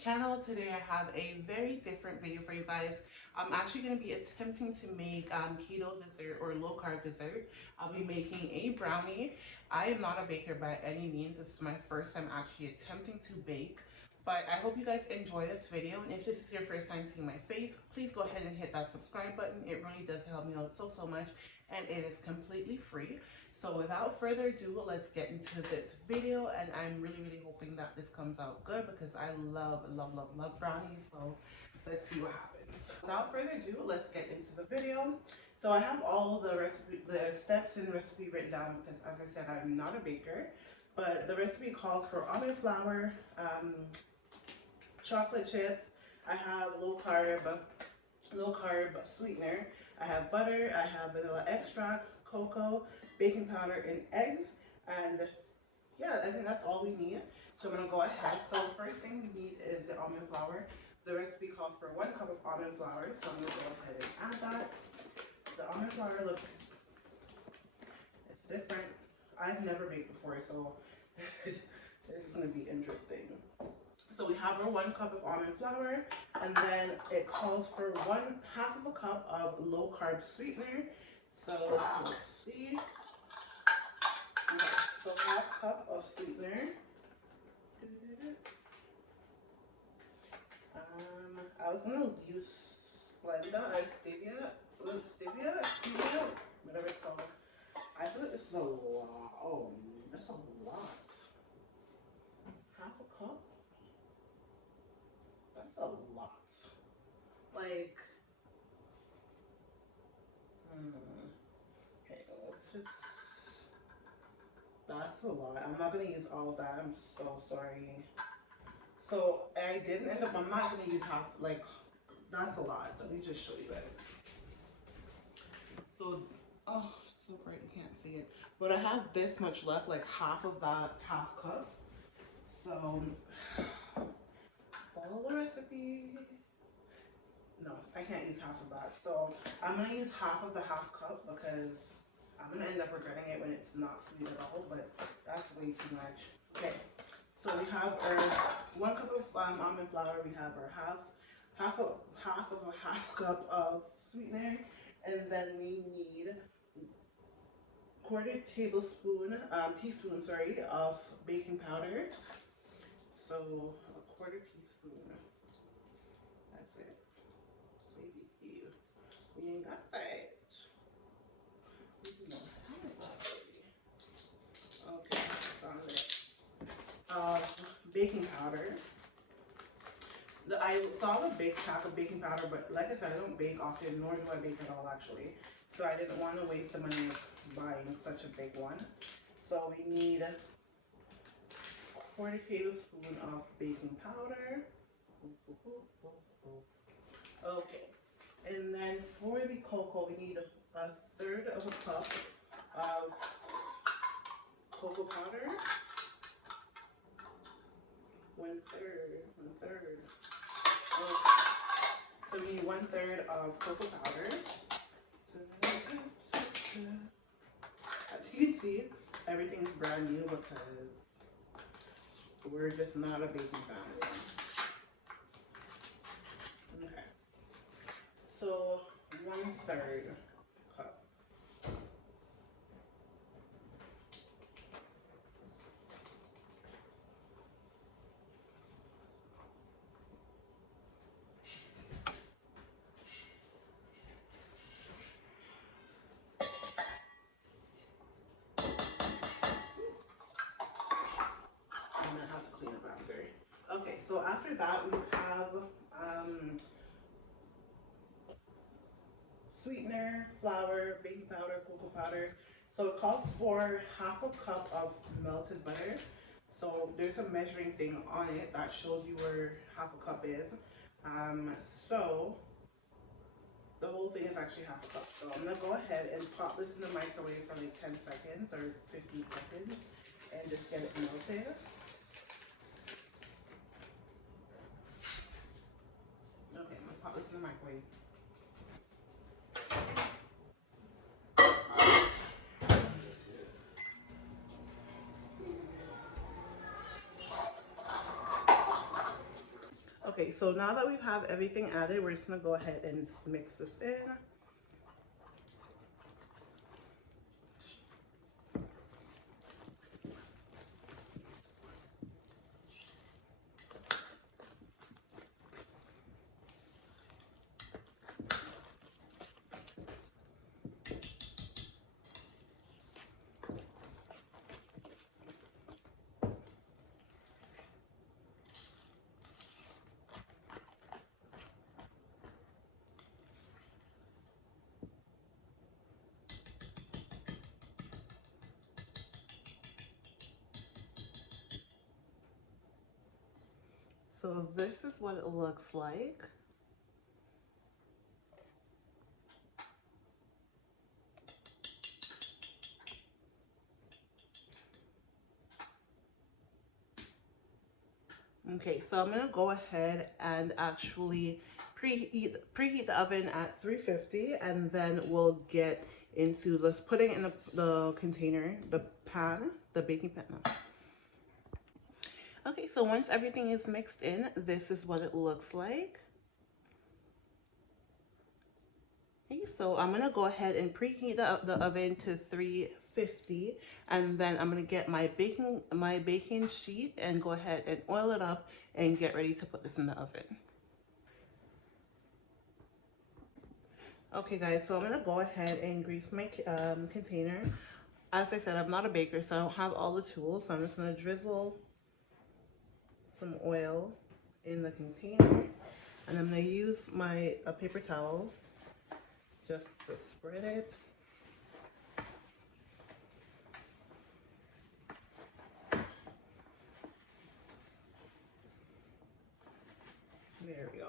channel. Today I have a very different video for you guys. I'm actually going to be attempting to make keto dessert or low carb dessert. I'll be making a brownie. I am not a baker by any means. This is my first time actually attempting to bake. But I hope you guys enjoy this video, and if this is your first time seeing my face, please go ahead and hit that subscribe button. It really does help me out so much, and it is completely free. So without further ado, let's get into this video, and I'm really hoping that this comes out good because I love brownies. So let's see what happens. Without further ado, let's get into the video. So I have all the steps in the recipe written down because, as I said, I'm not a baker, but the recipe calls for almond flour, chocolate chips. I have low carb sweetener. I have butter. I have vanilla extract, cocoa, baking powder, and eggs. And yeah, I think that's all we need. So I'm gonna go ahead. So the first thing we need is the almond flour. The recipe calls for 1 cup of almond flour, so I'm gonna go ahead and add that. The almond flour it's different. I've never baked before, so this is gonna be interesting. So we have our 1 cup of almond flour, and then it calls for half of a cup of low carb sweetener. So let's see. So half cup of sweetener. I was gonna use Splenda or stevia, whatever it's called. I thought this is a lot. Oh, that's a lot. Half a cup. That's a lot. Like, okay, let's just. That's a lot. I'm not gonna use all of that. I'm so sorry. So I didn't end up. I'm not gonna use half. Like, that's a lot. Let me just show you guys. So, oh, it's so bright you can't see it. But I have this much left, like half of that half cup. So follow the recipe. No, I can't use half of that. So I'm gonna use half of the half cup because I'm gonna end up regretting it when it's not sweet at all. But that's way too much. Okay. So we have our 1 cup of almond flour. We have our half of a half cup of sweetener, and then we need teaspoon of baking powder. So a 1/4 teaspoon. That's it. Baby, we ain't got that. Okay, found it. Baking powder. I saw the big pack of baking powder, but like I said, I don't bake often, nor do I bake at all actually. So I didn't want to waste the money of buying such a big one. So we need a 1/4 tablespoon of baking powder. Okay. And then for the cocoa, we need a 1/3 of a cup of cocoa powder. 1/3. Okay. So we need 1/3 of cocoa powder. As you can see, everything's brand new because we're just not a baking family. Okay. So 1/3 cup. I'm gonna have to clean up after. Okay, so after that we have sweetener, flour, baking powder, cocoa powder. So it calls for half a cup of melted butter. So there's a measuring thing on it that shows you where half a cup is. So the whole thing is actually half a cup. So I'm gonna go ahead and pop this in the microwave for like 10 seconds or 15 seconds and just get it melted. Okay, I'm gonna pop this in the microwave. Okay, so now that we have everything added, we're just gonna go ahead and just mix this in. So this is what it looks like. Okay, so I'm gonna go ahead and actually preheat the oven at 350, and then we'll get into, let's put it in the container, the pan, the baking pan. No. Okay, so once everything is mixed in, this is what it looks like. Okay, so I'm gonna go ahead and preheat the oven to 350, and then I'm gonna get my baking sheet and go ahead and oil it up and get ready to put this in the oven. Okay guys, so I'm gonna go ahead and grease my container. As I said, I'm not a baker, so I don't have all the tools, so I'm just gonna drizzle some oil in the container, and I'm gonna use my paper towel just to spread it. There we go.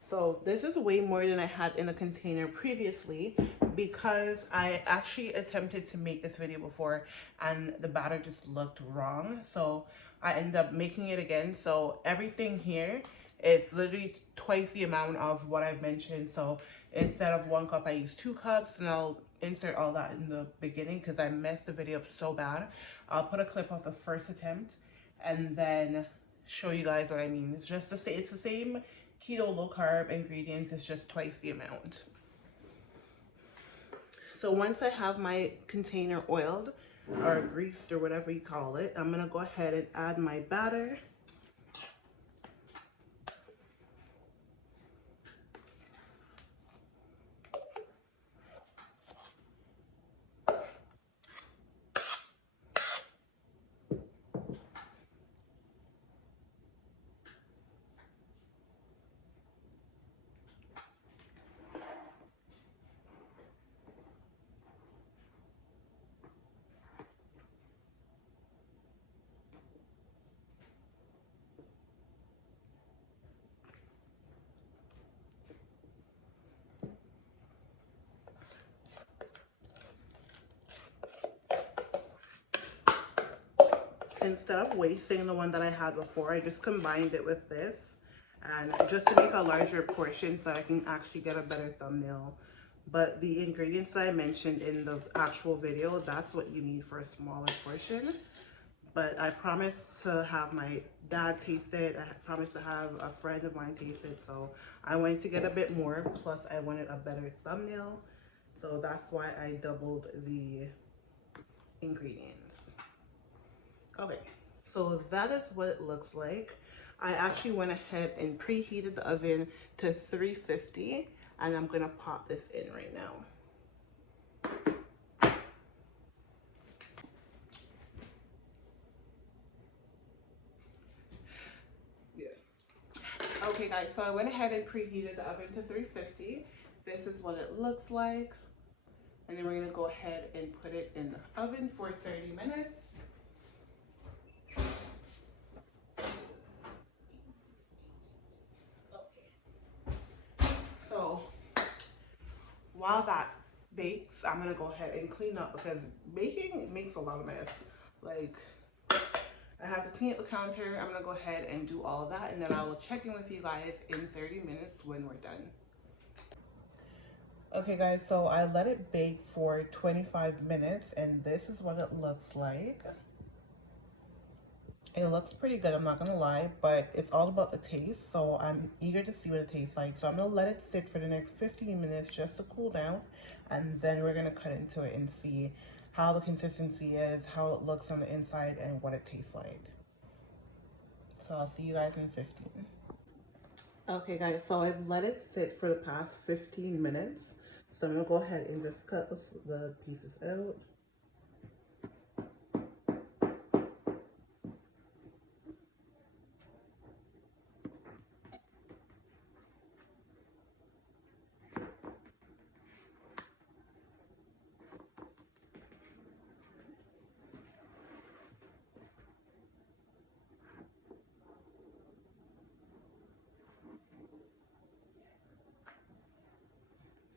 So this is way more than I had in the container previously, because I actually attempted to make this video before and the batter just looked wrong. So I ended up making it again. So everything here, it's literally twice the amount of what I've mentioned. So instead of 1 cup, I use 2 cups, and I'll insert all that in the beginning because I messed the video up so bad. I'll put a clip of the first attempt and then show you guys what I mean. It's just it's the same keto low carb ingredients, it's just twice the amount. So once I have my container oiled or greased or whatever you call it, I'm gonna go ahead and add my batter. Instead of wasting the one that I had before, I just combined it with this, and just to make a larger portion so I can actually get a better thumbnail. But the ingredients that I mentioned in the actual video, that's what you need for a smaller portion. But I promised to have my dad taste it. I promised to have a friend of mine taste it. So I wanted to get a bit more. Plus I wanted a better thumbnail. So that's why I doubled the ingredients. Okay, so that is what it looks like. I actually went ahead and preheated the oven to 350, and I'm gonna pop this in right now. Okay guys, so I went ahead and preheated the oven to 350. This is what it looks like. And then we're gonna go ahead and put it in the oven for 30 minutes. Okay. So while that bakes, I'm gonna go ahead and clean up, because baking makes a lot of mess. Like, I have to clean up the counter. I'm gonna go ahead and do all of that, and then I will check in with you guys in 30 minutes when we're done. Okay guys, so I let it bake for 25 minutes, and this is what it looks like. It looks pretty good, I'm not gonna lie, but it's all about the taste, so I'm eager to see what it tastes like. So I'm gonna let it sit for the next 15 minutes just to cool down, and then we're gonna cut into it and see how the consistency is, how it looks on the inside, and what it tastes like. So I'll see you guys in 15. Okay guys, so I've let it sit for the past 15 minutes. So I'm gonna go ahead and just cut the pieces out.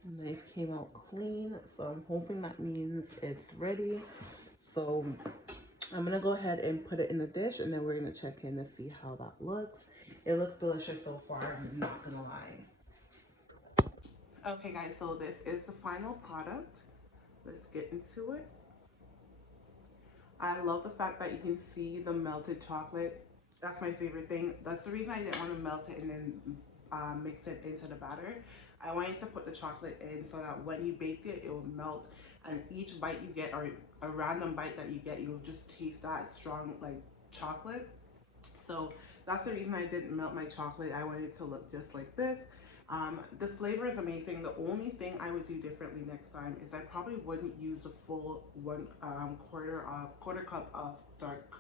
Knife came out clean, so I'm hoping that means it's ready. So I'm gonna go ahead and put it in the dish, and then we're gonna check in to see how that looks. It looks delicious so far, I'm not gonna lie. Okay guys, so this is the final product. Let's get into it. I love the fact that you can see the melted chocolate. That's my favorite thing. That's the reason I didn't want to melt it and then mix it into the batter. I wanted to put the chocolate in so that when you bake it, it will melt. And each bite you get, or a random bite that you get, you'll just taste that strong like chocolate. So that's the reason I didn't melt my chocolate. I wanted it to look just like this. The flavor is amazing. The only thing I would do differently next time is I probably wouldn't use a full quarter cup of dark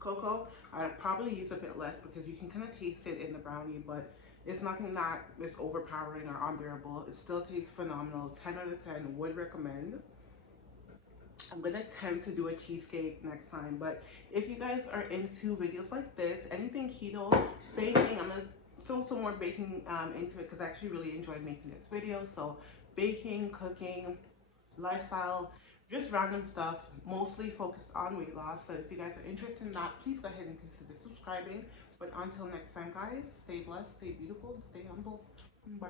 cocoa. I'd probably use a bit less because you can kind of taste it in the brownie, but it's nothing that is overpowering or unbearable. It still tastes phenomenal. 10 out of 10, would recommend. I'm gonna attempt to do a cheesecake next time, but if you guys are into videos like this, anything keto, baking, I'm gonna throw some more baking into it because I actually really enjoyed making this video. So baking, cooking, lifestyle, just random stuff, mostly focused on weight loss. So if you guys are interested in that, please go ahead and consider subscribing. But until next time guys, stay blessed, stay beautiful, stay humble. Bye.